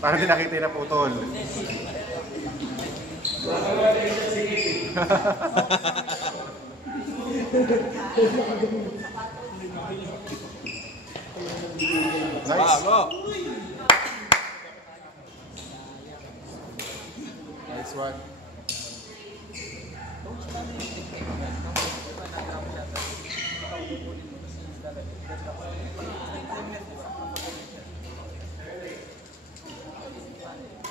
Parang di nakita yung naputol. Nice. Nice one.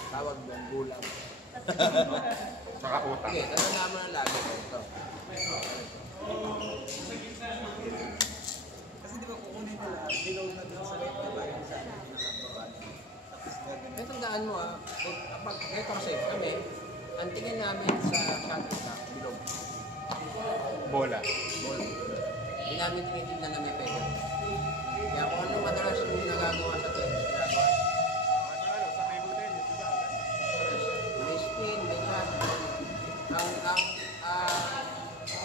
Tawag ng gulang. Saka utang. Okay, naman ang lagi ko ito. Kasi di ba kukunin nila, below na dun sa rate na bayan sa nakababa. Tapos Eh, tandaan mo pag ito kasi kami, ang tingin namin sa shuttle na bilog. Bola. Bola. Hindi namin tinitignan na may pwede. Kaya kung ano madalas yung nagagawa sa tennis, ginagawa. May spin, may shot.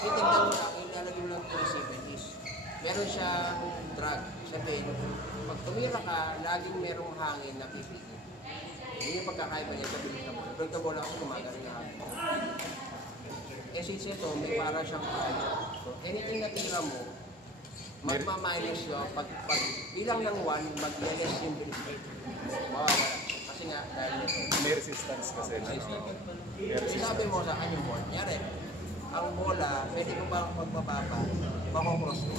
Titignan mo lang, ilalagay mo lang ito receiver is, meron siya drag. Sabihin, pag tumira ka, laging merong hangin na pipigil. Yun yung pagkakaiba niya sa bilis na bola. Pag bola ako, gumagano yung hangin. Eh since ito, may para siyang kaya. So anything na tira mo, magma-minus yun. Pag bilang ng 1, mag-less yung bilis. Mawawala. Kasi nga, dahil ito. May resistance kasi. Sabi mo sa akin yung bola. Nyari, ang bola, pwede ko ba magbababa? Makocross mo.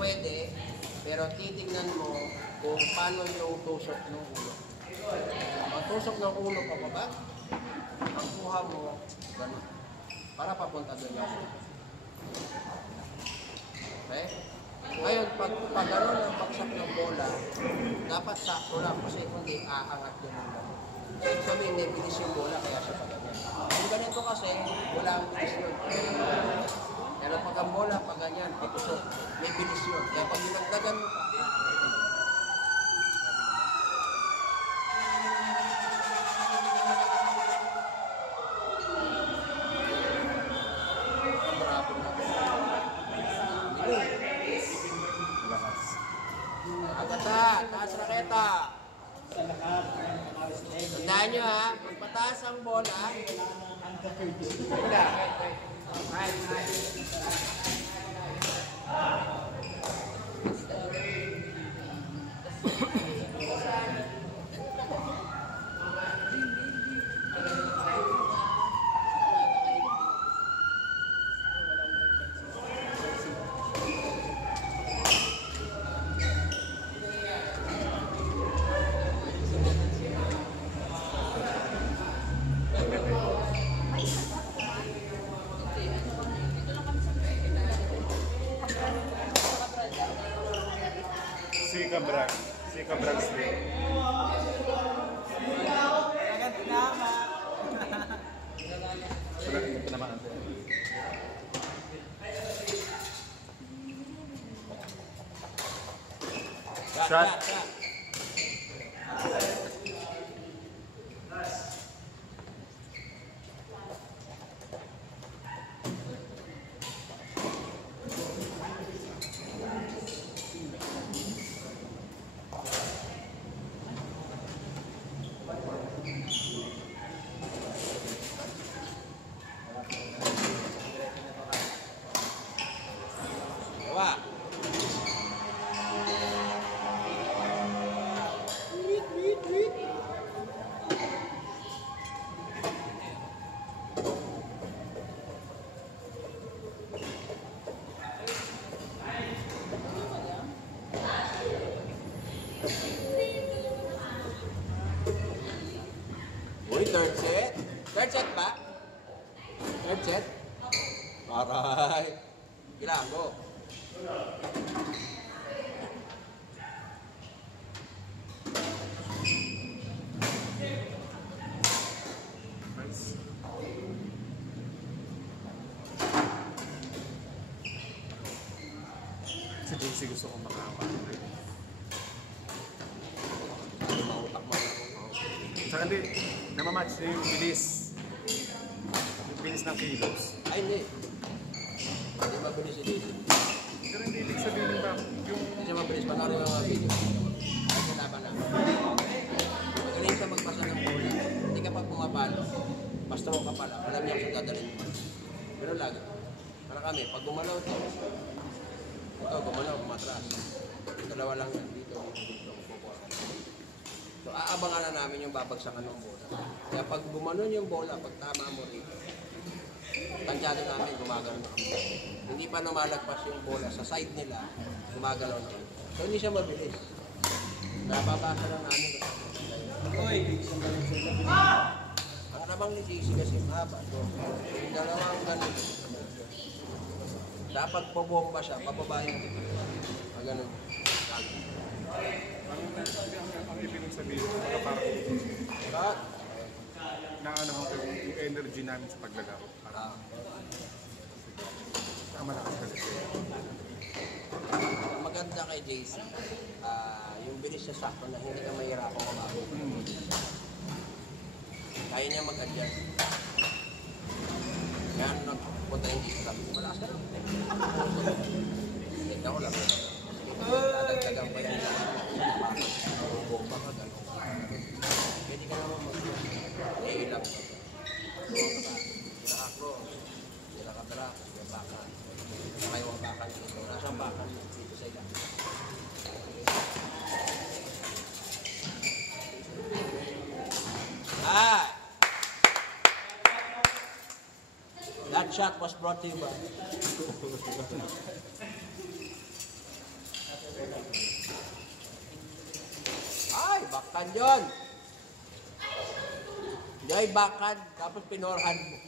Pwede, pero titignan mo kung paano yung tusok ng ulo. Ang tusok ng ulo pababa, ang kuha mo, gano'n. Para papunta doon yung ulo. Okay? Ngayon, pag gano'n ang bagsak ng bola, dapat sakto lang kasi kundi aangat yun ng gano'n. Ibig sabihin, may bilis yung bola kaya siya pa ganyan. Kung ganito kasi, wala ang bilis yun. Pero pag ang bola, pag ganyan, patusok, may bilis yun. Kaya pag dinagdagan mo pa, taas raketa. Tandaan nyo ha, magpataas ang bola. Sika Brag Street. Shot. Uy, third set. Third set ba? Third set? Aray. Kailangan ko. Si JC gusto kong makapa. Saka hindi, namamatch na yung bilis. Yung bilis ng kilos. Ay, hindi. Hindi mabilis si Daisy. Pero hindi ibig sabihin ba, yung... Hindi siya mabilis. Pangaroon yung mga video. Ay, sa laban na. Magaling siya magbasa kami, pag gumalaw ito, gumalaw, kumatras. Dalawa lang yan, dito. So, aabangan na namin yung babagsakan ng bola. Kaya pag gumanon yung bola, pag tama mo rito, tansyado namin, gumagalaw na kami. Hindi pa lumalagpas yung bola sa side nila, gumagalaw na kami. So, hindi siya mabilis. Napapasa lang namin. Ang rabang ni JC kasi mahaba. So, yung dalawang ganun. Dapat pabomba siya, pababa yung ganun. Ang ibig sabihin, parang naanahan ko yung energy namin sa paglagaro. Malakas kasi. Maganda kay JC, yung bilis siya sakto na hindi ka mahirapang kumabot. Kaya niya mag-adjust. Kaya nagpunta yung JC, sabi ko, malakas ka lang. Tignan ko lang. Dadagdagan pa yung bomba ka, gano'n. Pwede ka naman mag-iilang. Naka-cross, naka-drop, bakan. May wang bakan dito. Nasaan bakan dito sa ilang. That shot was brought to you by ay, bakan yun. Joy, bakan. Tapos pinorhan mo.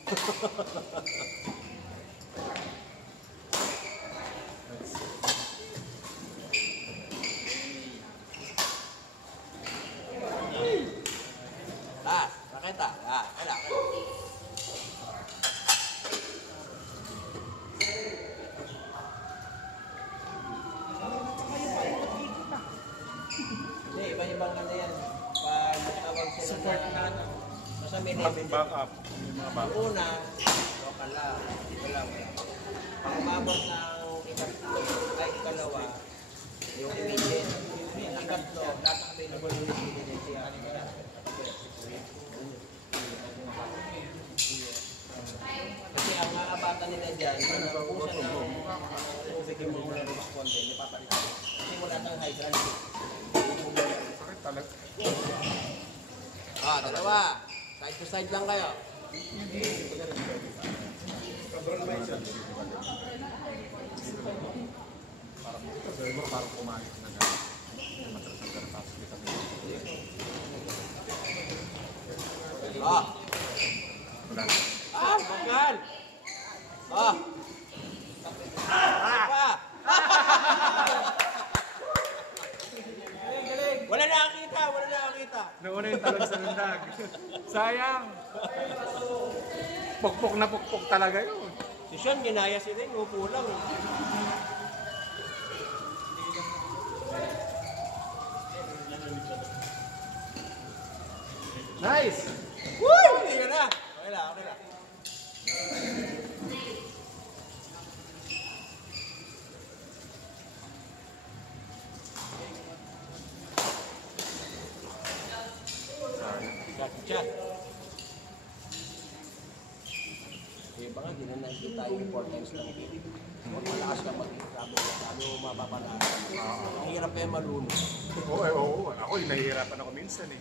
Nakita. Kailangan. Hindi, iba-ibang ano yan. Pag matawag sila support na nasa may level. Back up. Ang una, local lang. Dito lang. Pag umabot ng ikalawa, yung immediate. Ikatlo, lahat available yung immediate. Kasi ang aabatan nila dyan, kung sa tubig yung mga responde, ipapalitan. Kasi wala tayong hydrant. Sakit talaga. Dalawa. Side to side lang kayo. Parang kumain na gano'n. Matrasang gano'n tapos kita mo. Bagal! Wala na nakakita. Nauna yung talon sa lundag. Sayang! Pukpok na pukpok talaga yun. Si Sean, ginaya si Ring, upo lang. Nice! Woo! Hindi ka na. Okay lang. Chat. Ba nga, hindi na nakikita yung importance ng game. Huwag malakas ka pag-sabi ka, ano mapapala. Ang hirap kaya malunod. Oo. Ako, nahihirapan ako minsan eh.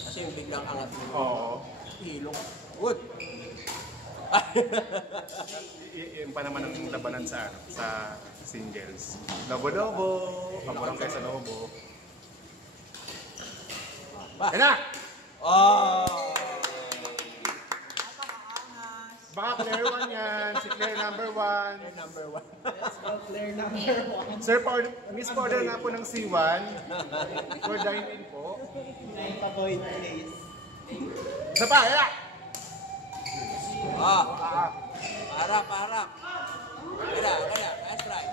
Kasi yung biglang angat mo. Oo. Hilong. Good. Yung pa naman ang labanan sa singles. Lobo-lobo. Pamurang kayo sa lobo. Yan na! Baka Claire 1 yan. Si Claire number 1. Let's go, Claire number 1. Sir, miss order na po ng C1. For dine-in po. Avoid place. Isa pa, yan! Harap. Kaya. Nice try.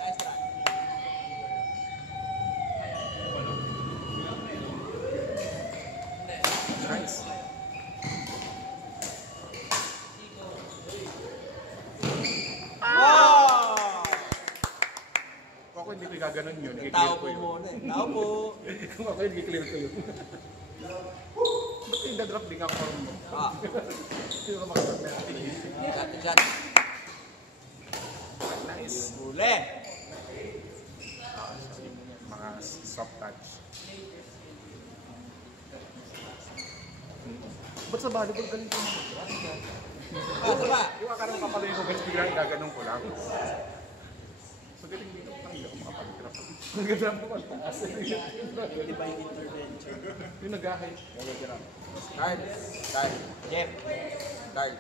Nice. Kung ako hindi ko gaganon yun, i-clear Tao ko po yun. muna eh. Tao po. Kung ako hindi clear ko yun. Ba't yung dadrop din ako mo? Hindi ko makasap na. Shot. Nice. Huli. Mga soft touch. Ba't sa volleyball ganito mo? Ito ba? Yung akala mo papaloy ko, guys, biglang gaganong ko lang. So, galing dito, hindi ako makapag-grab. Ang ganda mo magtaas. Divine intervention. Yung nag-ahit. Gagawin. Card. Card. Jeff. Card.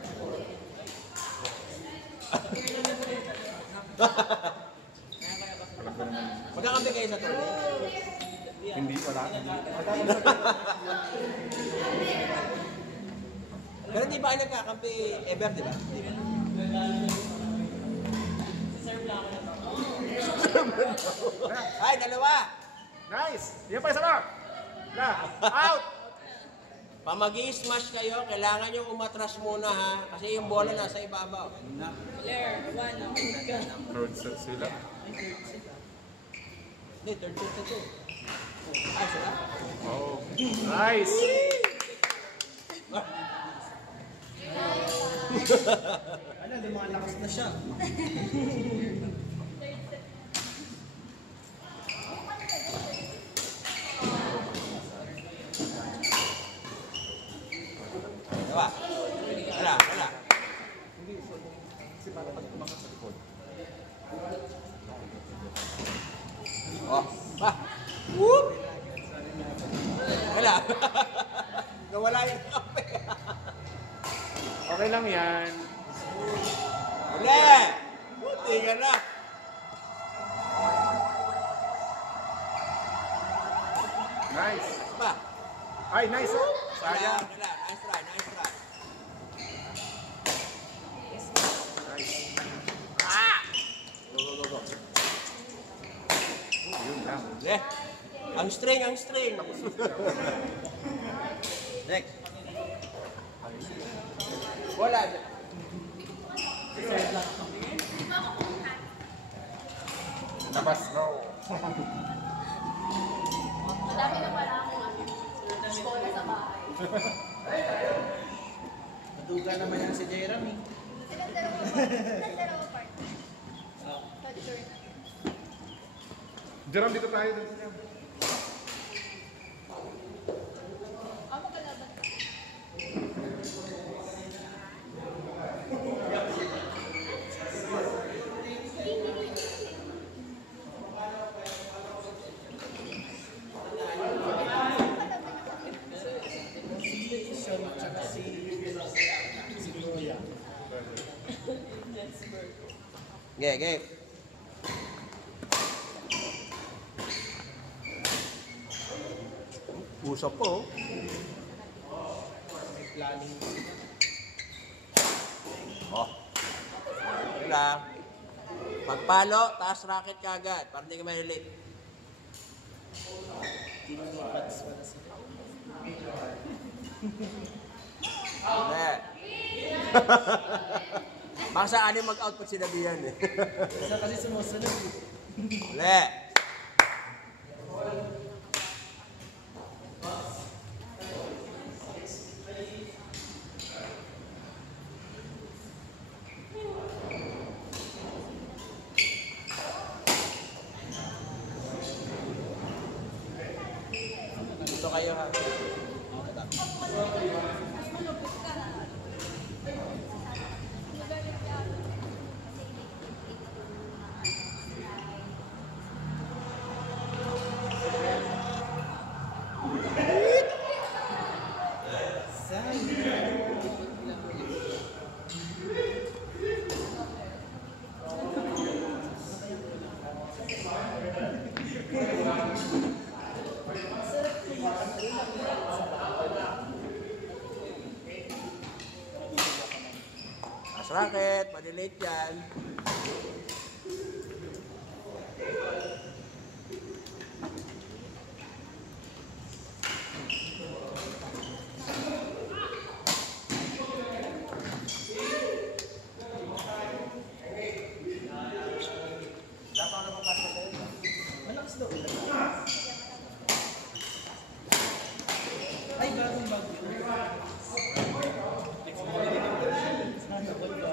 Alam ko naman. Magkakampi kayo sa tuloy. Hindi pala. Pero di ba kayo nagkakampi ever, di ba? Di ba? Ay, dalawa! Nice! Yan pa isa lang! Na! Out! Pag mag-i-smash kayo, kailangan nyo umatras muna ha. Kasi yung bola nasa ibabaw. Third set sila. Hindi, third set ito. Ay, sila? Oh. Nice! Ano, lumalakas na siya. Diba? Wala, wala. Hindi. Kasi para pag tumakas sa likod. Oh, pa. Whoop! Wala. Nawala yung kape. Okay lang yan. Wala! Buti ka na. Nice! Pa. Ay, nice! Oh. Wala, Sayang. wala. Nice try, nice try. Nice. Go, go, go, go. Yun lang. Le. Ang string, ang string. Next. Wala. Labas. No. Madami na pala akong skola sa bahay. Naduga naman yan si Jeremy. Silang dalawa part. Third na. Jerome, dito tayo. Magkalaban ka. Sean at saka si Gloria. Okay, okay. Usap po. May planning. Oh. Yun lang. Pagpalo, taas racket ka agad. Para hindi ka malilate. Tinilipads para sa Hindi. Baka sa anim mag-out pag sinabihan eh. Isa kasi sumusunod eh. Uli. Dito kayo ha. Taas racket, malilate yan. Malakas daw ulan. Ay, bagong bago. Sana all ba?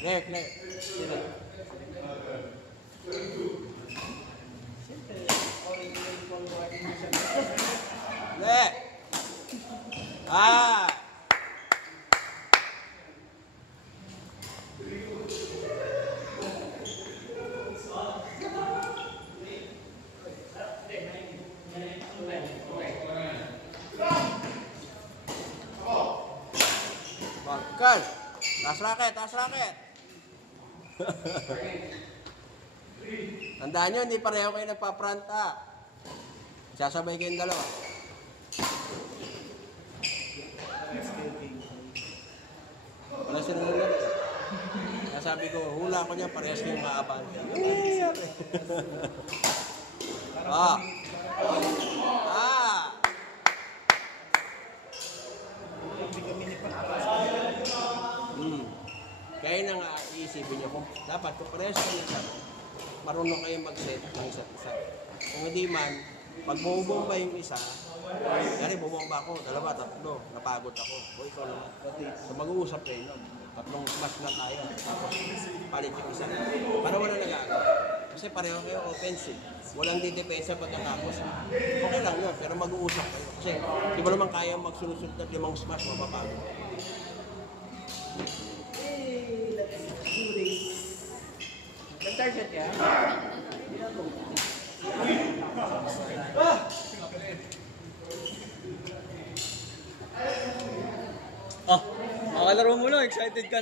Left. Sino? Siyempre, orange yung forward mo siya. Left. Ah! Bangkal. Taas racket. Tandaan nyo, hindi pareho kayo nagpa-front Sasabay kayong dalawa. Wala sinunod. Kaya sabi ko, hula ko niya, parehas kayong kaabang. Hindi kami ni Pagkakas. Kaya na nga iisipin nyo kung dapat kung parehas kayo marunong kayo mag-set ng isa't isa. Kung hindi man, pag bumubomba yung isa, kaya bumomba ako, dalawa, tatlo, napagod ako. O ikaw naman. So mag-uusap kayo nun. Tatlong smash na tayo. Tapos palit yung isa. Para wala nag-aagaw. Kasi pareho kayo offensive. Walang didepensa pagkatapos. Okay lang yun, pero mag-uusap kayo. Kasi di ba naman kaya magsunod-sunod at 5 smash, mapapagod. Hey, let's do this. Nag-target ka? Ah, makalaro mo na, excited ka na.